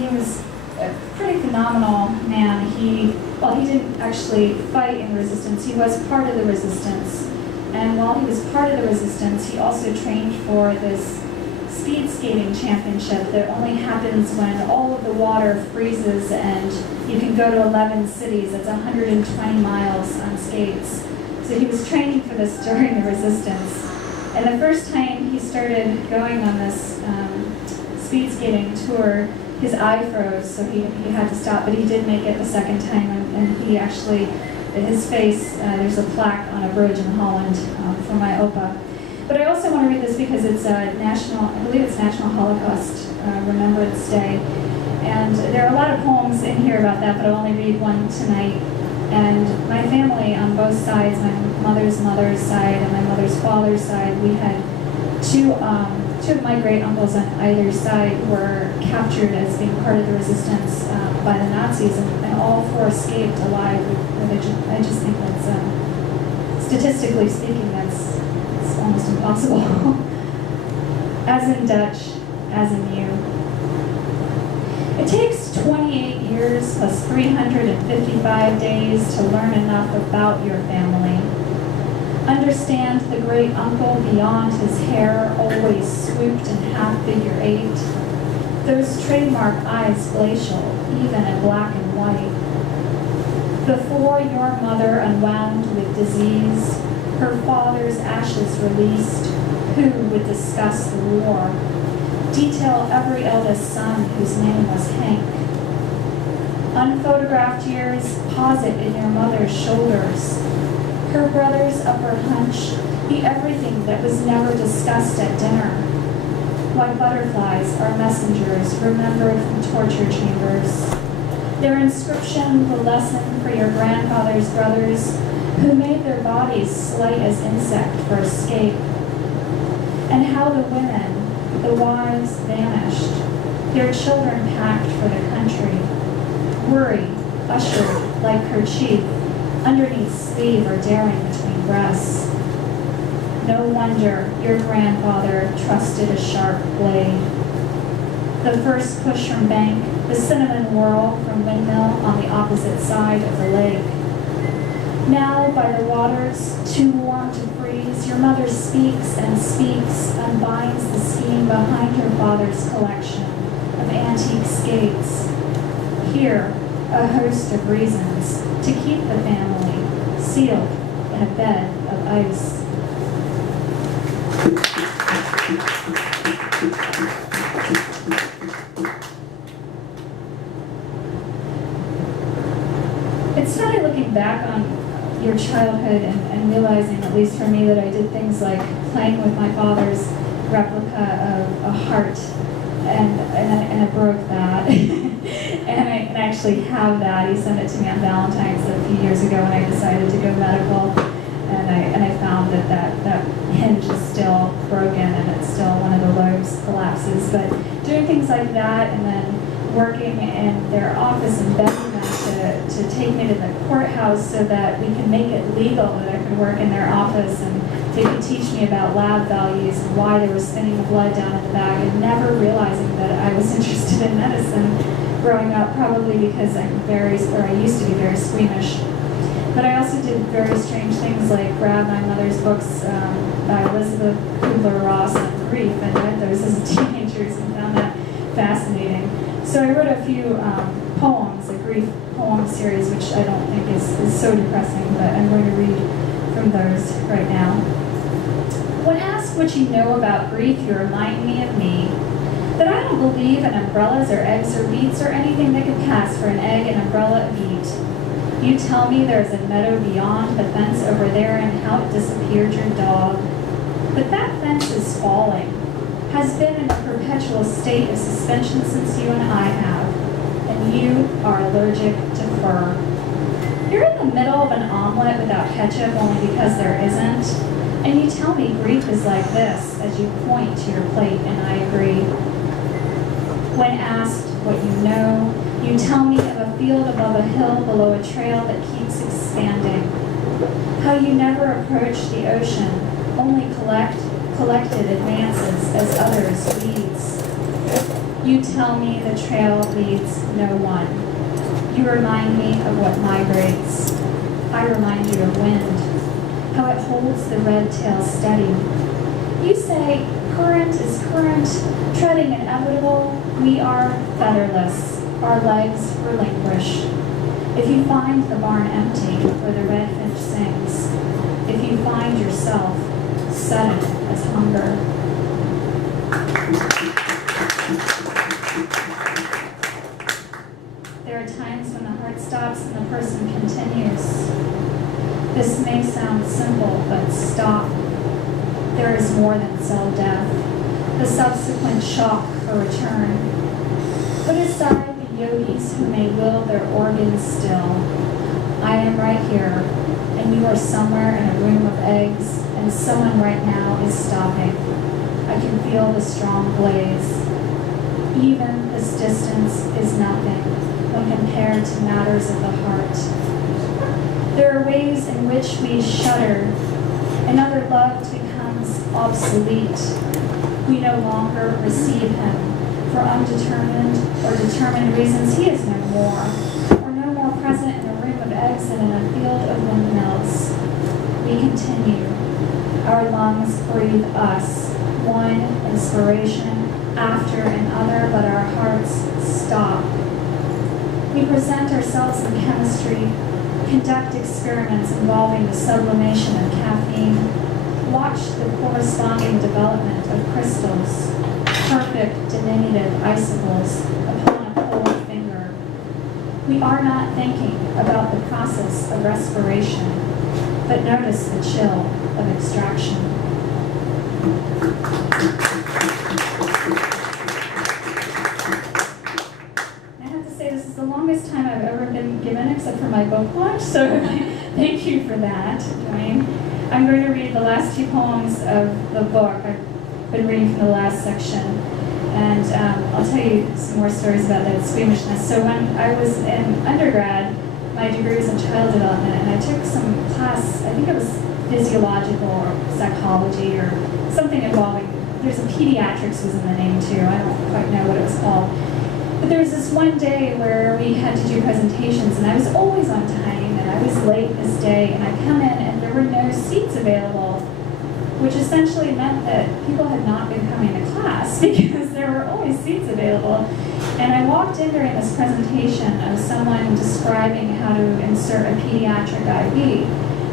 he was a pretty phenomenal man. He didn't actually fight in the resistance. He was part of the resistance. And while he was part of the resistance, he also trained for this speed skating championship that only happens when all of the water freezes and you can go to 11 cities. It's 120 miles on skates. So he was training for this during the resistance. And the first time he started going on this speed skating tour, his eye froze, so he had to stop, but he did make it the second time, and he actually, his face, there's a plaque on a bridge in Holland for my Opa. But I also want to read this because it's I believe it's National Holocaust Remembrance Day. And there are a lot of poems in here about that, but I'll only read one tonight. And my family on both sides, my mother's side and my mother's father's side, we had two of my great uncles on either side were captured as being part of the resistance by the Nazis, and all four escaped alive. I just think that's, statistically speaking, that's almost impossible. As in Dutch, as in you. It takes 28 years plus 355 days to learn enough about your family. Understand the great uncle beyond his hair, always swooped in half-figure 8. Those trademark eyes glacial, even in black and white. Before your mother unwound with disease, her father's ashes released, who would discuss the war? Detail every eldest son whose name was Hank. Unphotographed years, pause it in your mother's shoulders. Her brother's upper hunch, the everything that was never discussed at dinner. Why butterflies are messengers remembered from torture chambers. Their inscription, the lesson for your grandfather's brothers, who made their bodies slight as insect for escape. And how the women, the wives, vanished, their children packed for the country. Worry, ushered like kerchief, underneath sleeve or daring between breasts. No wonder your grandfather trusted a sharp blade. The first push from bank, the cinnamon whirl from windmill on the opposite side of the lake. Now, by the waters, too warm to freeze, your mother speaks and speaks, unbinds the scheme behind her father's collection of antique skates. Here, a host of reasons to keep the family sealed in a bed of ice. It's funny looking back on your childhood and realizing, at least for me, that I did things like playing with my father's replica of a heart, and I broke that. and I actually have that. He sent it to me on Valentine's a few years ago when I decided to go medical, and I found that hinge is still broken and it's still one of the lobes collapses. But doing things like that, and then working in their office and begging them to take me to the courthouse so that we can make it legal that I could work in their office, and they could teach me about lab values and why they were spinning the blood down in the bag, and never realizing that I was interested in medicine growing up, probably because I used to be very squeamish. But I also did very strange things like grab my mother's books by Elizabeth Kubler-Ross on grief and read those as a teenager and found that fascinating. So I wrote a few poems, a grief poem series, which I don't think is so depressing, but I'm going to read from those right now. When asked what you know about grief, you remind me of me. That I don't believe in umbrellas or eggs or beets or anything that could pass for an egg, an umbrella, a beet. You tell me there's a meadow beyond the fence over there and how it disappeared your dog. But that fence is falling, has been in a perpetual state of suspension since you and I have, and you are allergic to fur. You're in the middle of an omelet without ketchup only because there isn't, and you tell me grief is like this as you point to your plate, and I agree. When asked what you know, you tell me of a field above a hill below a trail that keeps expanding. How you never approach the ocean, only collected advances as others weeds. You tell me the trail leads no one. You remind me of what migrates. I remind you of wind, how it holds the red tail steady. You say current is current, treading inevitable. We are featherless, our legs relinquish. If you find the barn empty where the red finch sings, if you find yourself sudden as hunger. There are times when the heart stops and the person continues. This may sound simple, but stop. There is more than cell death, the subsequent shock for return. Put aside the yogis who may will their organs still. I am right here, and you are somewhere in a room of eggs, and someone right now is stopping. I can feel the strong blaze. Even this distance is nothing when compared to matters of the heart. There are ways in which we shudder. Another love becomes obsolete. We no longer receive him. For undetermined or determined reasons, he is no more, or no more present in a room of eggs than in a field of windmills. We continue. Our lungs breathe us, one inspiration after another, but our hearts stop. We present ourselves in chemistry, conduct experiments involving the sublimation of caffeine, watch the corresponding development of crystals, perfect diminutive icicles upon a cold finger. We are not thinking about the process of respiration, but notice the chill of extraction. I have to say, this is the longest time I've ever been given except for my book launch, so thank you for that, Dwayne. I'm going to read the last two poems of the book. I've been reading from the last section, and I'll tell you some more stories about that squeamishness. So when I was in undergrad, my degree was in child development, and I took some class, I think it was physiological or psychology or something involving, there's a pediatrics was in the name too, I don't quite know what it was called. But there was this one day where we had to do presentations, and I was always on time, and I was late this day, and I come in and there were no seats available, which essentially meant that people had not been coming to class because there were always seats available. And I walked in during this presentation of someone describing how to insert a pediatric IV.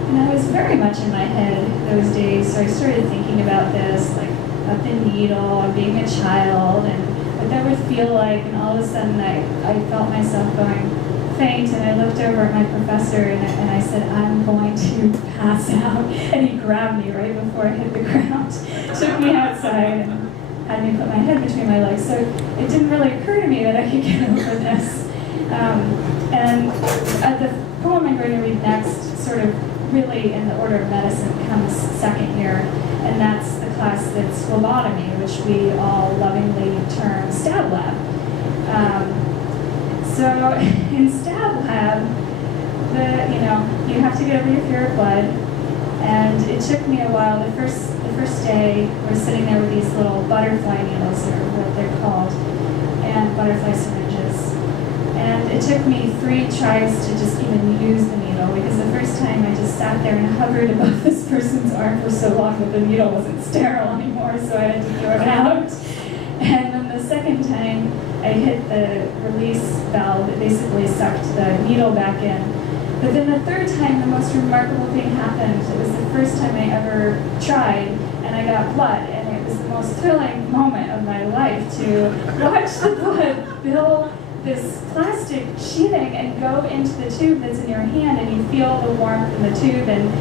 And I was very much in my head those days, so I started thinking about this, like about the needle and being a child and what that would feel like. And all of a sudden I felt myself going faint, and I looked over at my professor and I said, I'm going to pass out. And he grabbed me right before I hit the ground, took me outside, and had me put my head between my legs. So it didn't really occur to me that I could get over this. And the poem I'm going to read next, sort of really in the order of medicine, comes second here, and that's the class that's phlebotomy, which we all lovingly term stab lab. So in stab lab, you have to get over your fear of blood, and it took me a while. The first day, we're sitting there with these little butterfly needles, or what they're called, and butterfly syringes. And it took me 3 tries to just even use the needle, because the first time I just sat there and hovered above this person's arm for so long that the needle wasn't sterile anymore, so I had to throw it out. And then the second time, I hit the release valve that basically sucked the needle back in. But then the third time, the most remarkable thing happened. It was the first time I ever tried, and I got blood, and it was the most thrilling moment of my life to watch the blood fill this plastic sheathing and go into the tube that's in your hand, and you feel the warmth in the tube, and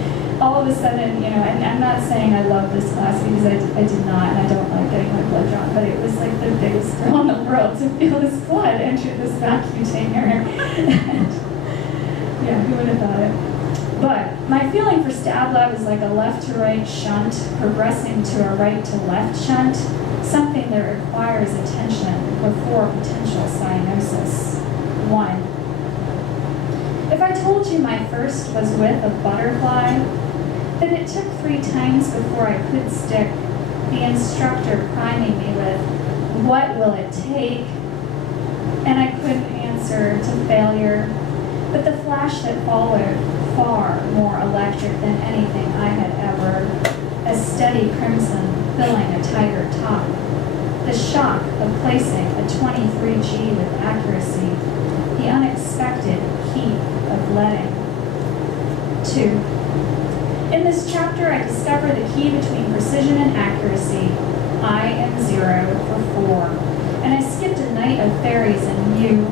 all of a sudden, and I'm not saying I love this class because I did not, and I don't like getting my blood drawn, but it was like the biggest thrill in the world to feel this blood enter this vacuum container. Yeah, who would have thought it? But my feeling for stab lab is like a left to right shunt progressing to a right to left shunt, something that requires attention before potential cyanosis. 1. If I told you my first was with a butterfly, then it took 3 times before I could stick, the instructor priming me with, What will it take? And I couldn't answer to failure, but the flash that followed, far more electric than anything I had ever, a steady crimson filling a tighter top, the shock of placing a 23G with accuracy, the unexpected heat of letting. 2. In this chapter, I discover the key between precision and accuracy. I am 0 for 4. And I skipped a night of fairies and you,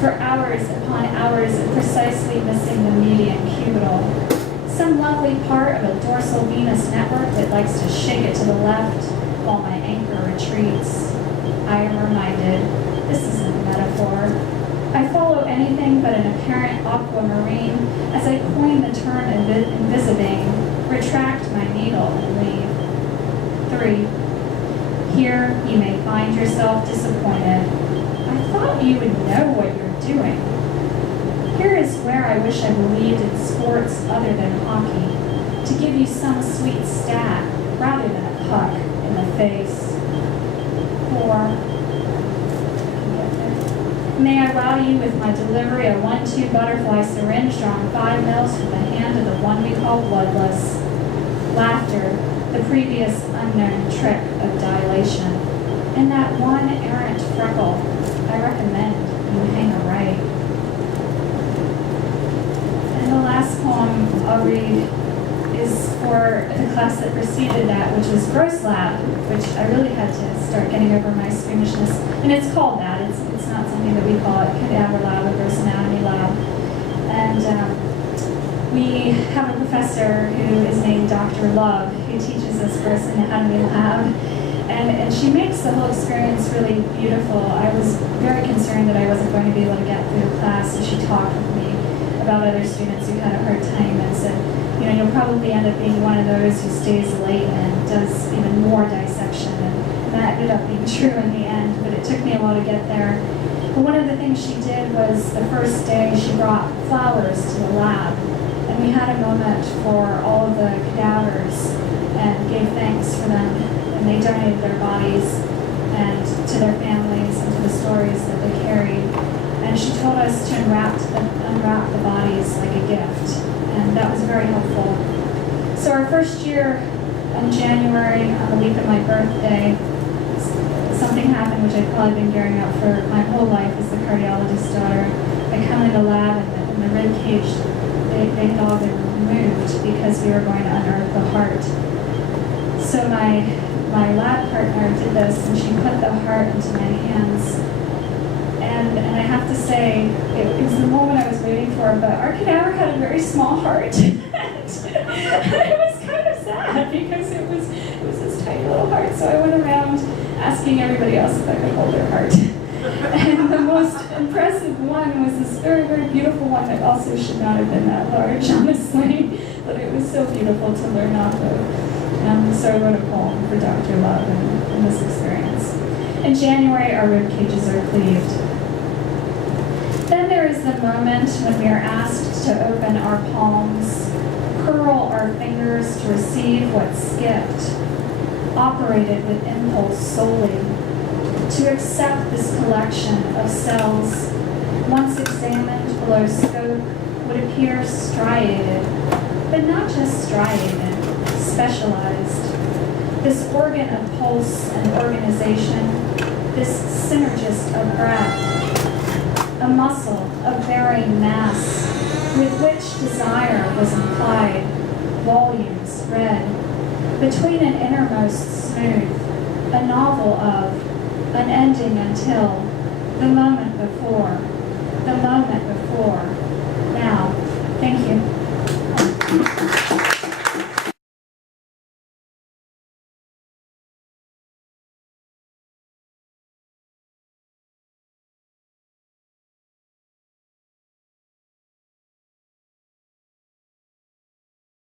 for hours upon hours of precisely missing the median cubital. Some lovely part of a dorsal venous network that likes to shake it to the left while my anchor retreats. I am reminded, this isn't a metaphor. I follow anything but an apparent aquamarine as I coin the term invisiving, retract my needle and leave. 3. Here you may find yourself disappointed. I thought you would know what you're doing. Here is where I wish I believed in sports other than hockey, to give you some sweet stat rather than a puck in the face. 4. May I wow you with my delivery a 1-2 butterfly syringe drawn 5 mils from the hand of the one we call bloodless. Laughter, the previous unknown trick of dilation. And that one errant freckle, I recommend you hang a right. And the last poem I'll read is for the class that preceded that, which was Gross Lab, which I really had to start getting over my squeamishness. And it's called that. It's not something that we call it cadaver lab or gross anatomy lab. And we have a professor who is named Dr. Love, who teaches us gross anatomy lab. And she makes the whole experience really beautiful. I was very concerned that I wasn't going to be able to get through the class, so she talked with me about other students who had a hard time and said, you'll probably end up being one of those who stays late and does even more dissection. And that ended up being true in the end, but it took me a while to get there. But one of the things she did was the first day she brought flowers to the lab. And we had a moment for all of the cadavers and gave thanks for them. And they donated their bodies and to their families and to the stories that they carried. And she told us to unwrap the bodies like a gift. And that was very helpful. So our first year in January, on the week of my birthday, something happened which I've probably been gearing up for my whole life as the cardiologist's daughter. I come into the lab and the rib cage, they had all been removed because we were going to unearth the heart. So my lab partner did this, and she put the heart into my hands. And I have to say, it was the moment I was waiting for, but our cadaver had a very small heart. And it was kind of sad because it was this tiny little heart. So I went around asking everybody else if I could hold their heart. And the most impressive one was this very, very beautiful one that also should not have been that large, honestly. But it was so beautiful to learn off of. So I wrote a poem for Dr. Love in this experience. In January, our rib cages are cleaved. Then there is the moment when we are asked to open our palms, curl our fingers to receive what skipped, operated with impulse solely, to accept this collection of cells, once examined below scope, would appear striated, but not just striated, specialized. This organ of pulse and organization, this synergist of breath, a muscle of varying mass, with which desire was implied, volumes read, between an innermost smooth, a novel of, an ending until, the moment before, now. Thank you.